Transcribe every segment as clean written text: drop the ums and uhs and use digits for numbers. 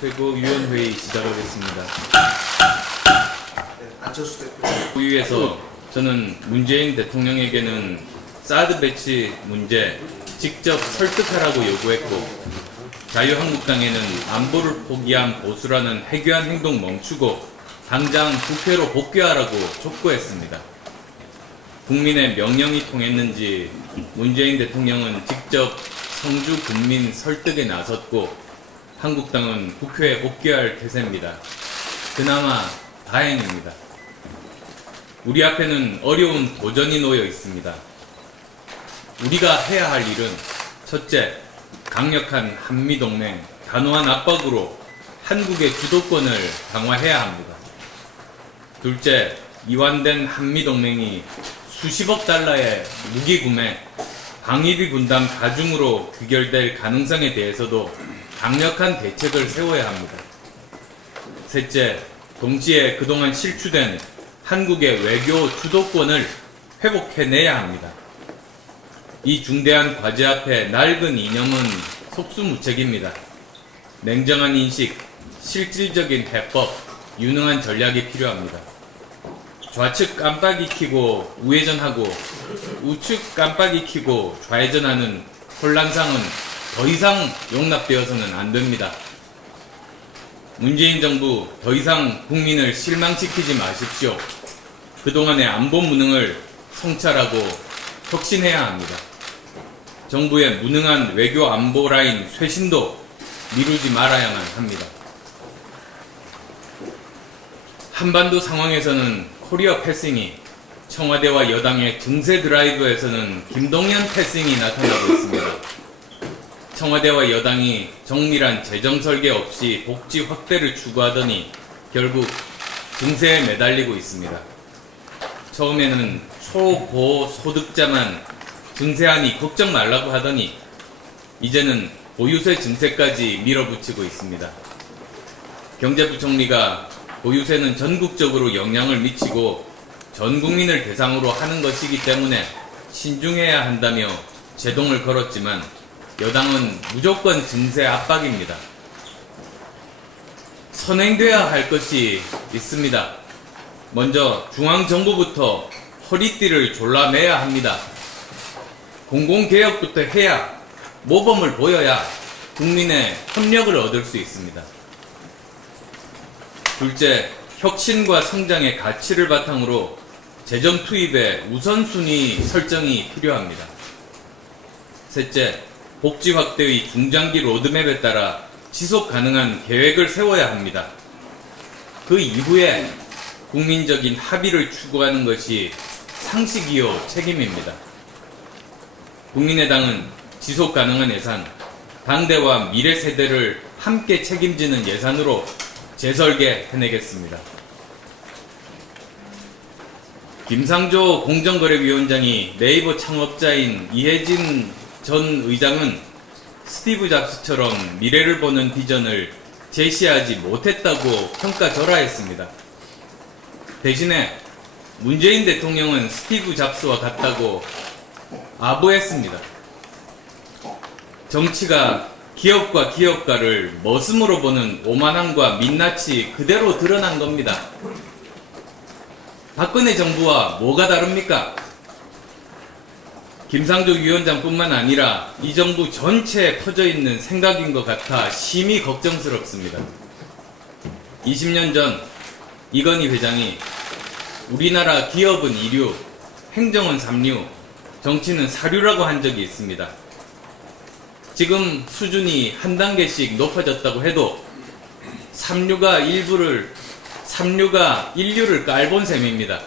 최고위원회의 시작하겠습니다. 안철수 대표. 고유에서 저는 문재인 대통령에게는 사드 배치 문제 직접 설득하라고 요구했고, 자유한국당에는 안보를 포기한 보수라는 해괴한 행동 멈추고 당장 국회로 복귀하라고 촉구했습니다. 국민의 명령이 통했는지 문재인 대통령은 직접 성주 국민 설득에 나섰고, 한국당은 국회에 복귀할 태세입니다. 그나마 다행입니다. 우리 앞에는 어려운 도전이 놓여 있습니다. 우리가 해야 할 일은 첫째, 강력한 한미동맹, 단호한 압박으로 한국의 주도권을 강화해야 합니다. 둘째, 이완된 한미동맹이 수십억 달러의 무기 구매, 방위비 분담 가중으로 귀결될 가능성에 대해서도 강력한 대책을 세워야 합니다. 셋째, 동시에 그동안 실추된 한국의 외교 주도권을 회복해내야 합니다. 이 중대한 과제 앞에 낡은 이념은 속수무책입니다. 냉정한 인식, 실질적인 해법, 유능한 전략이 필요합니다. 좌측 깜빡이 켜고 우회전하고 우측 깜빡이 켜고 좌회전하는 혼란상은 더 이상 용납되어서는 안 됩니다. 문재인 정부 더 이상 국민을 실망시키지 마십시오. 그동안의 안보 무능을 성찰하고 혁신해야 합니다. 정부의 무능한 외교 안보 라인 쇄신도 미루지 말아야만 합니다. 한반도 상황에서는 코리아 패싱이, 청와대와 여당의 증세 드라이브에서는 김동연 패싱이 나타나고 있습니다. 청와대와 여당이 정밀한 재정 설계 없이 복지 확대를 추구하더니 결국 증세에 매달리고 있습니다. 처음에는 초고소득자만 증세하니 걱정 말라고 하더니 이제는 보유세 증세까지 밀어붙이고 있습니다. 경제부총리가 보유세는 전국적으로 영향을 미치고 전 국민을 대상으로 하는 것이기 때문에 신중해야 한다며 제동을 걸었지만 여당은 무조건 증세 압박입니다. 선행돼야 할 것이 있습니다. 먼저 중앙정부부터 허리띠를 졸라매야 합니다. 공공개혁부터 해야, 모범을 보여야 국민의 협력을 얻을 수 있습니다. 둘째, 혁신과 성장의 가치를 바탕으로 재정 투입의 우선순위 설정이 필요합니다. 셋째, 복지 확대의 중장기 로드맵에 따라 지속 가능한 계획을 세워야 합니다. 그 이후에 국민적인 합의를 추구하는 것이 상식이요 책임입니다. 국민의당은 지속 가능한 예산, 당대와 미래 세대를 함께 책임지는 예산으로 재설계해내겠습니다. 김상조 공정거래위원장이 네이버 창업자인 이해진 전 의장은 스티브 잡스처럼 미래를 보는 비전을 제시하지 못했다고 평가절하했습니다. 대신에 문재인 대통령은 스티브 잡스와 같다고 아부했습니다. 정치가 기업과 기업가를 머슴으로 보는 오만함과 민낯이 그대로 드러난 겁니다. 박근혜 정부와 뭐가 다릅니까? 김상조 위원장뿐만 아니라 이 정부 전체에 퍼져있는 생각인 것 같아 심히 걱정스럽습니다. 20년 전 이건희 회장이 우리나라 기업은 이류, 행정은 삼류, 정치는 사류라고 한 적이 있습니다. 지금 수준이 한 단계씩 높아졌다고 해도 삼류가 인류를 깔본 셈입니다.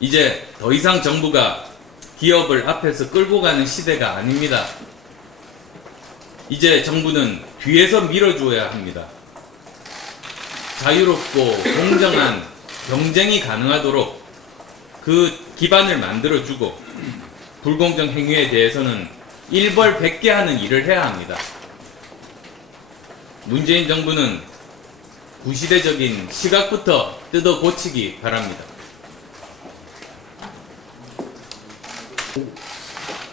이제 더 이상 정부가 기업을 앞에서 끌고 가는 시대가 아닙니다. 이제 정부는 뒤에서 밀어줘야 합니다. 자유롭고 공정한 경쟁이 가능하도록 그 기반을 만들어주고, 불공정 행위에 대해서는 일벌백계하는 일을 해야 합니다. 문재인 정부는 구시대적인 시각부터 뜯어 고치기 바랍니다.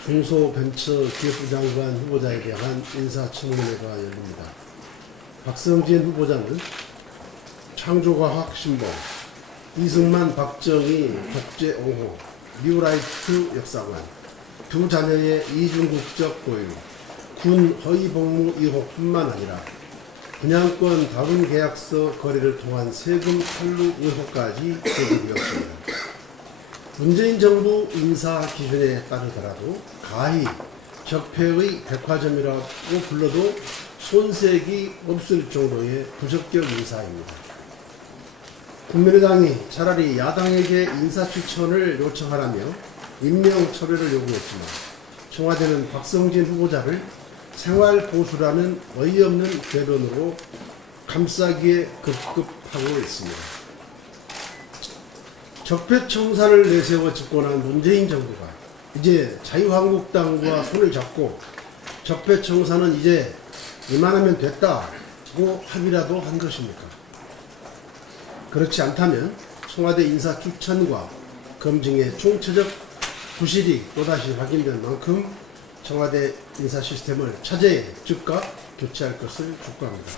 중소벤처기업부 장관 후보자에 대한 인사청문회가 열립니다. 박성진 후보자는 창조과학 신봉, 이승만 박정희 독재옹호, 뉴라이트 역사관, 두 자녀의 이중국적 보유, 군 허위복무 의혹뿐만 아니라 분양권 다운 계약서 거래를 통한 세금 탈루 의혹까지 제기되었습니다. 문재인 정부 인사 기준에 따르더라도 가히 적폐의 백화점이라고 불러도 손색이 없을 정도의 부적격 인사입니다. 국민의당이 차라리 야당에게 인사 추천을 요청하라며 임명 처리를 요구했지만 청와대는 박성진 후보자를 생활보수라는 어이없는 결론으로 감싸기에 급급하고 있습니다. 적폐청산을 내세워 집권한 문재인 정부가 이제 자유한국당과 손을 잡고 적폐청산은 이제 이만하면 됐다고 합의라도 한 것입니까? 그렇지 않다면 청와대 인사 추천과 검증의 총체적 부실이 또다시 확인된 만큼 청와대 인사 시스템을 차제에 즉각 교체할 것을 촉구합니다.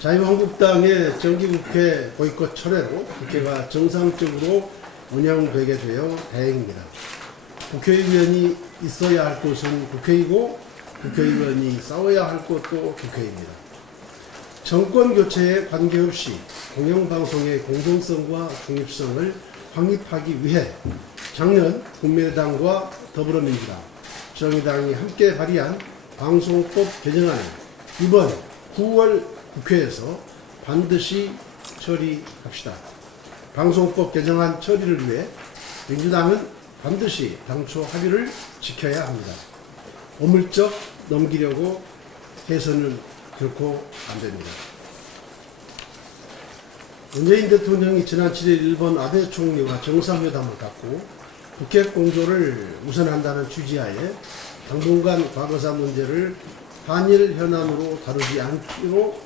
자유한국당의 정기국회 보이콧 철회로 국회가 정상적으로 운영되게 되어 다행입니다. 국회의원이 있어야 할 곳은 국회이고 국회의원이 싸워야 할 곳도 국회입니다. 정권 교체에 관계없이 공영방송의 공정성과 중립성을 확립하기 위해 작년 국민의당과 더불어민주당, 정의당이 함께 발의한 방송법 개정안을 이번 9월 국회에서 반드시 처리합시다. 방송법 개정안 처리를 위해 민주당은 반드시 당초 합의를 지켜야 합니다. 오물쩍 넘기려고 해서는 결코 안 됩니다. 문재인 대통령이 지난 7일 일본 아베 총리와 정상회담을 갖고 북핵 공조를 우선한다는 취지하에 당분간 과거사 문제를 한일 현안으로 다루지 않기로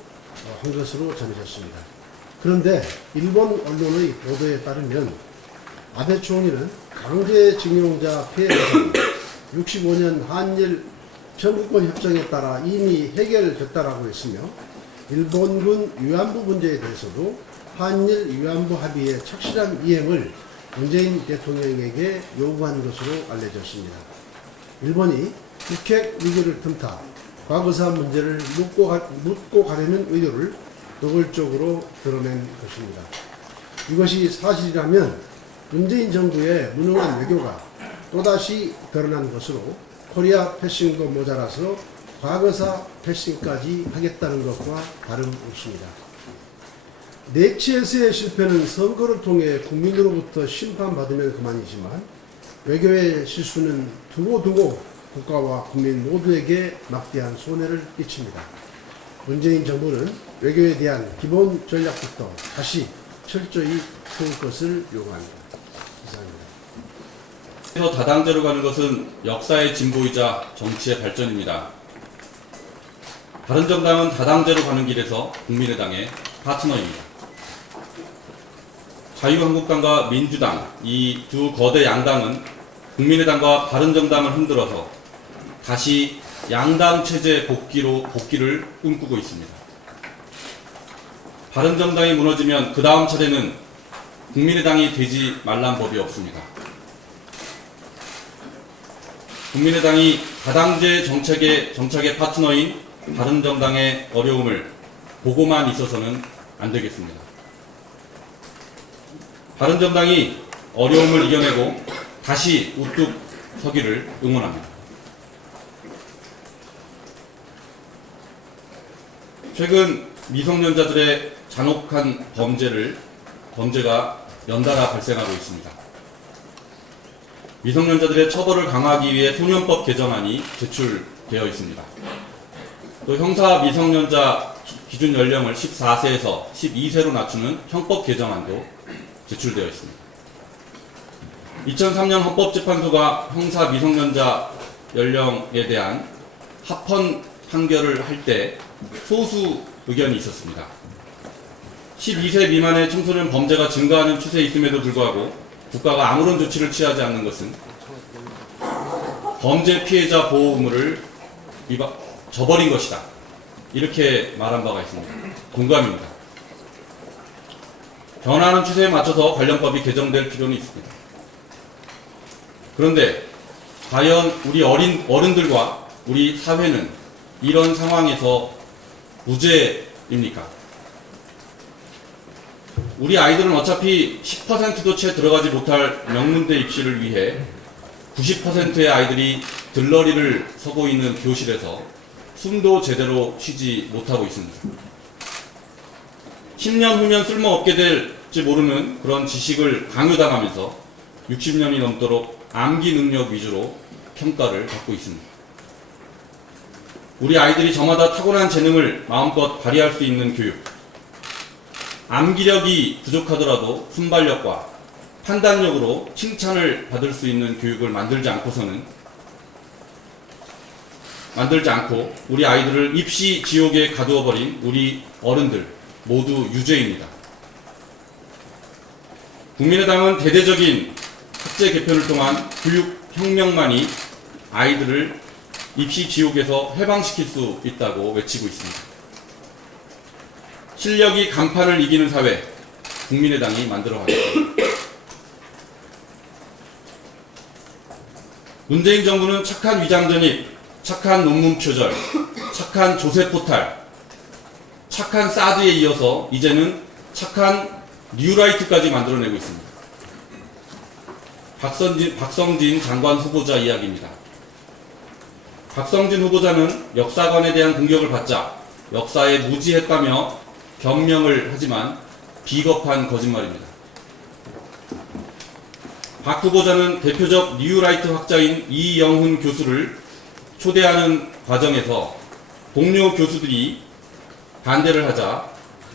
한 것으로 전해졌습니다. 그런데 일본 언론의 보도에 따르면 아베 총리는 강제징용자 피해 보상 65년 한일 청구권 협정에 따라 이미 해결됐다라고 했으며 일본군 위안부 문제에 대해서도 한일 위안부 합의의 착실한 이행을 문재인 대통령에게 요구한 것으로 알려졌습니다. 일본이 북핵 위기를 틈타 과거사 문제를 묻고 가려는 의도를 노골적으로 드러낸 것입니다. 이것이 사실이라면 문재인 정부의 무능한 외교가 또다시 드러난 것으로 코리아 패싱도 모자라서 과거사 패싱까지 하겠다는 것과 다름없습니다. 내치에서의 실패는 선거를 통해 국민으로부터 심판받으면 그만이지만 외교의 실수는 두고두고 국가와 국민 모두에게 막대한 손해를 끼칩니다. 문재인 정부는 외교에 대한 기본 전략부터 다시 철저히 세울 것을 요구합니다. 이상입니다. 그래서 다당제로 가는 것은 역사의 진보이자 정치의 발전입니다. 바른정당은 다당제로 가는 길에서 국민의당의 파트너입니다. 자유한국당과 민주당 이 두 거대 양당은 국민의당과 바른정당을 흔들어서 다시 양당 체제 복귀를 꿈꾸고 있습니다. 바른정당이 무너지면 그 다음 차례는 국민의당이 되지 말란 법이 없습니다. 국민의당이 다당제 정착의 파트너인 바른정당의 어려움을 보고만 있어서는 안 되겠습니다. 바른정당이 어려움을 이겨내고 다시 우뚝 서기를 응원합니다. 최근 미성년자들의 잔혹한 범죄가 연달아 발생하고 있습니다. 미성년자들의 처벌을 강화하기 위해 소년법 개정안이 제출되어 있습니다. 또 형사 미성년자 기준 연령을 14세에서 12세로 낮추는 형법 개정안도 제출되어 있습니다. 2003년 헌법재판소가 형사 미성년자 연령에 대한 합헌 판결을 할 때 소수 의견이 있었습니다. 12세 미만의 청소년 범죄가 증가하는 추세에 있음에도 불구하고 국가가 아무런 조치를 취하지 않는 것은 범죄 피해자 보호 의무를 저버린 것이다. 이렇게 말한 바가 있습니다. 공감입니다. 변하는 추세에 맞춰서 관련법이 개정될 필요는 있습니다. 그런데 과연 우리 어른들과 우리 사회는 이런 상황에서 무죄입니까? 우리 아이들은 어차피 10%도 채 들어가지 못할 명문대 입시를 위해 90%의 아이들이 들러리를 서고 있는 교실에서 숨도 제대로 쉬지 못하고 있습니다. 10년 후면 쓸모없게 될지 모르는 그런 지식을 강요당하면서 60년이 넘도록 암기 능력 위주로 평가를 받고 있습니다. 우리 아이들이 저마다 타고난 재능을 마음껏 발휘할 수 있는 교육, 암기력이 부족하더라도 순발력과 판단력으로 칭찬을 받을 수 있는 교육을 만들지 않고 우리 아이들을 입시 지옥에 가두어버린 우리 어른들 모두 유죄입니다. 국민의당은 대대적인 학제 개편을 통한 교육혁명만이 아이들을 입시 지옥에서 해방시킬 수 있다고 외치고 있습니다. 실력이 간판을 이기는 사회, 국민의당이 만들어가겠습니다. 문재인 정부는 착한 위장전입, 착한 논문 표절, 착한 조세 포탈, 착한 사드에 이어서 이제는 착한 뉴라이트까지 만들어내고 있습니다. 박성진 장관 후보자 이야기입니다. 박성진 후보자는 역사관에 대한 공격을 받자 역사에 무지했다며 변명을 하지만 비겁한 거짓말입니다. 박 후보자는 대표적 뉴라이트 학자인 이영훈 교수를 초대하는 과정에서 동료 교수들이 반대를 하자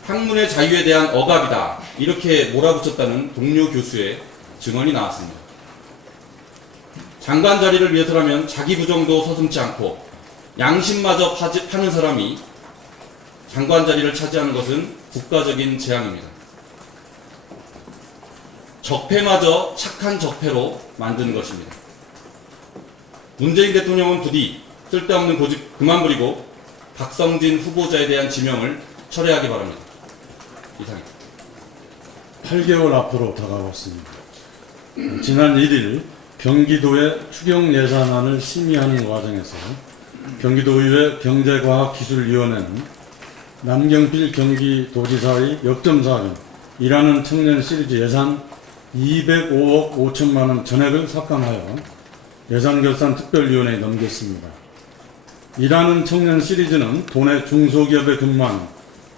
학문의 자유에 대한 억압이다 이렇게 몰아붙였다는 동료 교수의 증언이 나왔습니다. 장관 자리를 위해서라면 자기 부정도 서슴지 않고 양심마저 파는 사람이 장관 자리를 차지하는 것은 국가적인 재앙입니다. 적폐마저 착한 적폐로 만드는 것입니다. 문재인 대통령은 부디 쓸데없는 고집 그만 부리고 박성진 후보자에 대한 지명을 철회하기 바랍니다. 이상입니다. 8개월 앞으로 다가왔습니다. 지난 1일 경기도의 추경 예산안을 심의하는 과정에서 경기도의회 경제과학기술위원회는 남경필 경기도지사의 역점사업인 일하는 청년 시리즈 예산 205억 5천만 원 전액을 삭감하여 예산결산특별위원회에 넘겼습니다. 일하는 청년 시리즈는 도내 중소기업에 근무한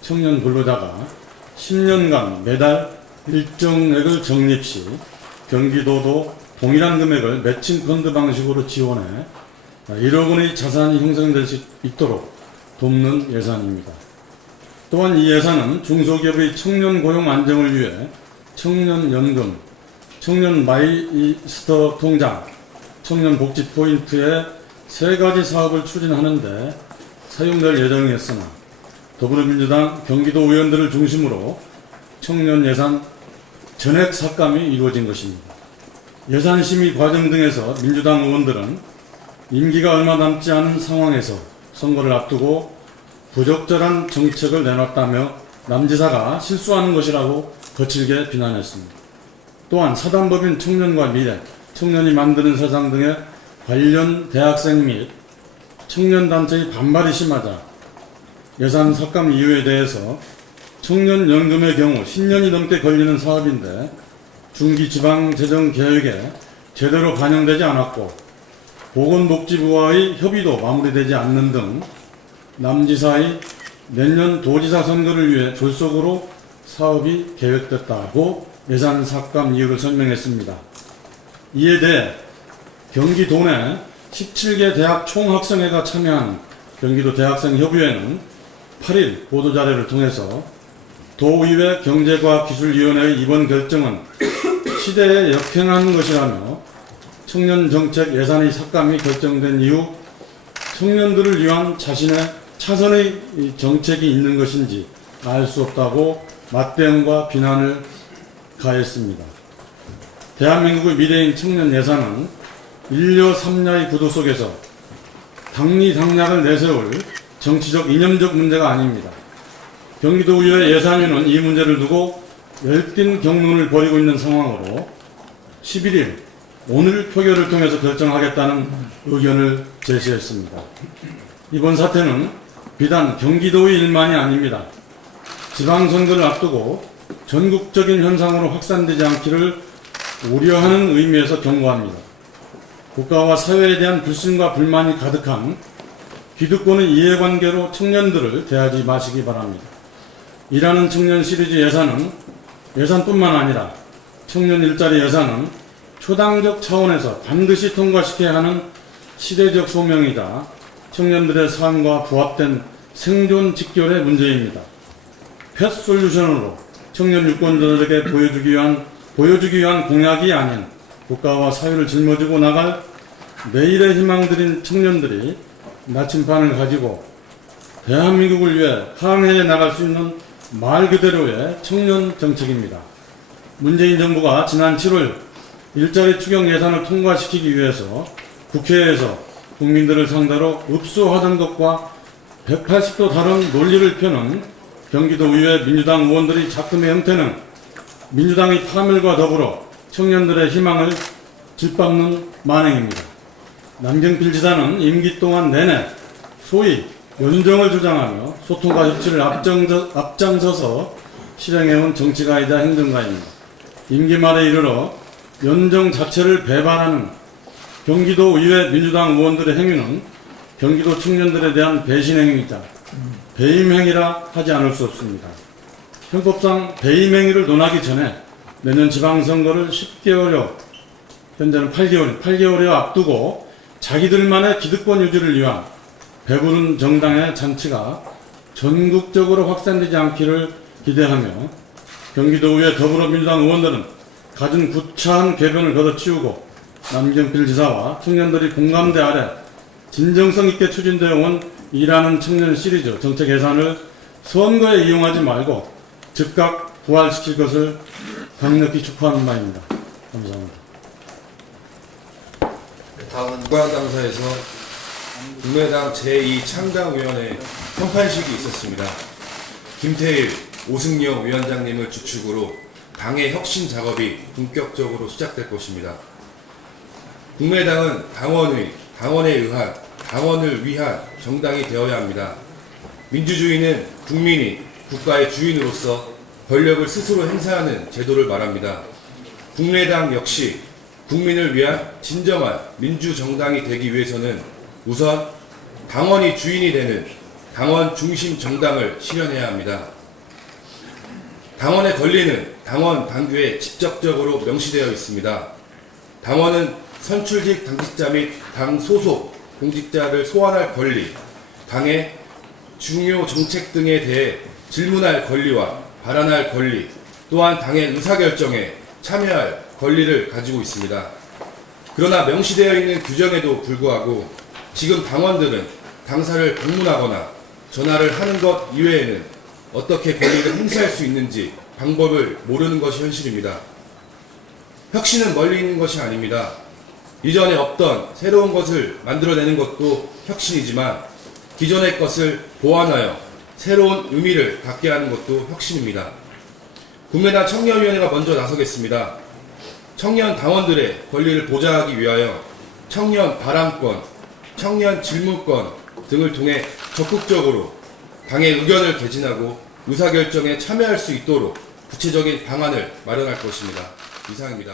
청년 근로자가 10년간 매달 일정액을 적립 시 경기도도 동일한 금액을 매칭 펀드 방식으로 지원해 1억 원의 자산이 형성될 수 있도록 돕는 예산입니다. 또한 이 예산은 중소기업의 청년 고용 안정을 위해 청년연금, 청년 마이스터 통장, 청년 복지 포인트의 3가지 사업을 추진하는데 사용될 예정이었으나 더불어민주당 경기도 의원들을 중심으로 청년 예산 전액 삭감이 이루어진 것입니다. 예산심의 과정 등에서 민주당 의원들은 임기가 얼마 남지 않은 상황에서 선거를 앞두고 부적절한 정책을 내놨다며 남지사가 실수하는 것이라고 거칠게 비난했습니다. 또한 사단법인 청년과 미래, 청년이 만드는 세상 등의 관련 대학생 및 청년단체의 반발이 심하자 예산 삭감 이유에 대해서 청년연금의 경우 10년이 넘게 걸리는 사업인데 중기지방재정계획에 제대로 반영되지 않았고 보건복지부와의 협의도 마무리되지 않는 등 남지사의 내년 도지사 선거를 위해 졸속으로 사업이 계획됐다고 예산 삭감 이유를 설명했습니다. 이에 대해 경기도 내 17개 대학 총학생회가 참여한 경기도 대학생협의회는 8일 보도자료를 통해서 도의회 경제과학기술위원회의 이번 결정은 시대에 역행하는 것이라며 청년정책 예산의 삭감이 결정된 이후 청년들을 위한 자신의 차선의 정책이 있는 것인지 알 수 없다고 맞대응과 비난을 가했습니다. 대한민국의 미래인 청년 예산은 일녀 삼녀의 구도 속에서 당리당략을 내세울 정치적 이념적 문제가 아닙니다. 경기도의회 예산위는 이 문제를 두고 열띤 경론을 벌이고 있는 상황으로 11일 오늘 표결을 통해서 결정하겠다는 의견을 제시했습니다. 이번 사태는 비단 경기도의 일만이 아닙니다. 지방선거를 앞두고 전국적인 현상으로 확산되지 않기를 우려하는 의미에서 경고합니다. 국가와 사회에 대한 불신과 불만이 가득한 기득권의 이해관계로 청년들을 대하지 마시기 바랍니다. 일하는 청년 시리즈 예산뿐만 아니라 청년 일자리 예산은 초당적 차원에서 반드시 통과시켜야 하는 시대적 소명이다. 청년들의 삶과 부합된 생존 직결의 문제입니다. 펫솔루션으로 청년 유권자들에게 보여주기 위한 공약이 아닌 국가와 사회를 짊어지고 나갈 내일의 희망들인 청년들이 나침반을 가지고 대한민국을 위해 항해해 나갈 수 있는 말 그대로의 청년 정책입니다. 문재인 정부가 지난 7월 일자리 추경 예산을 통과시키기 위해서 국회에서 국민들을 상대로 읍소하던 것과 180도 다른 논리를 펴는 경기도의회 민주당 의원들의 작품의 형태는 민주당의 파멸과 더불어 청년들의 희망을 짓밟는 만행입니다. 남경필 지사는 임기 동안 내내 소위 연정을 주장하며 소통과 협치를 앞장서서 실행해온 정치가이자 행정가입니다. 임기 말에 이르러 연정 자체를 배반하는 경기도 의회 민주당 의원들의 행위는 경기도 청년들에 대한 배신 행위이자 배임 행위라 하지 않을 수 없습니다. 형법상 배임 행위를 논하기 전에 내년 지방선거를 10개월여, 현재는 8개월여 앞두고 자기들만의 기득권 유지를 위한 배부른 정당의 잔치가 전국적으로 확산되지 않기를 기대하며 경기도의회 더불어민주당 의원들은 갖은 구차한 궤변을 걷어치우고 남경필 지사와 청년들이 공감대 아래 진정성 있게 추진되어 온 일하는 청년 시리즈 정책 예산을 선거에 이용하지 말고 즉각 부활시킬 것을 강력히 촉구하는 바입니다. 감사합니다. 다음은 무한당사에서 국민의당 제2창당위원회 편판식이 있었습니다. 김태일, 오승영 위원장님을 주축으로 당의 혁신 작업이 본격적으로 시작될 것입니다. 국민의당은 당원을 위한 정당이 되어야 합니다. 민주주의는 국민이 국가의 주인으로서 권력을 스스로 행사하는 제도를 말합니다. 국민의당 역시 국민을 위한 진정한 민주정당이 되기 위해서는 우선 당원이 주인이 되는 당원 중심 정당을 실현해야 합니다. 당원의 권리는 당원 당규에 직접적으로 명시되어 있습니다. 당원은 선출직 당직자 및 당 소속 공직자를 소환할 권리, 당의 중요 정책 등에 대해 질문할 권리와 발언할 권리, 또한 당의 의사결정에 참여할 권리를 가지고 있습니다. 그러나 명시되어 있는 규정에도 불구하고 지금 당원들은 당사를 방문하거나 전화를 하는 것 이외에는 어떻게 권리를 행사할 수 있는지 방법을 모르는 것이 현실입니다. 혁신은 멀리 있는 것이 아닙니다. 이전에 없던 새로운 것을 만들어내는 것도 혁신이지만 기존의 것을 보완하여 새로운 의미를 갖게 하는 것도 혁신입니다. 국민의당 청년위원회가 먼저 나서겠습니다. 청년 당원들의 권리를 보장하기 위하여 청년 발언권, 청년 질문권 등을 통해 적극적으로 당의 의견을 개진하고 의사결정에 참여할 수 있도록 구체적인 방안을 마련할 것입니다. 이상입니다.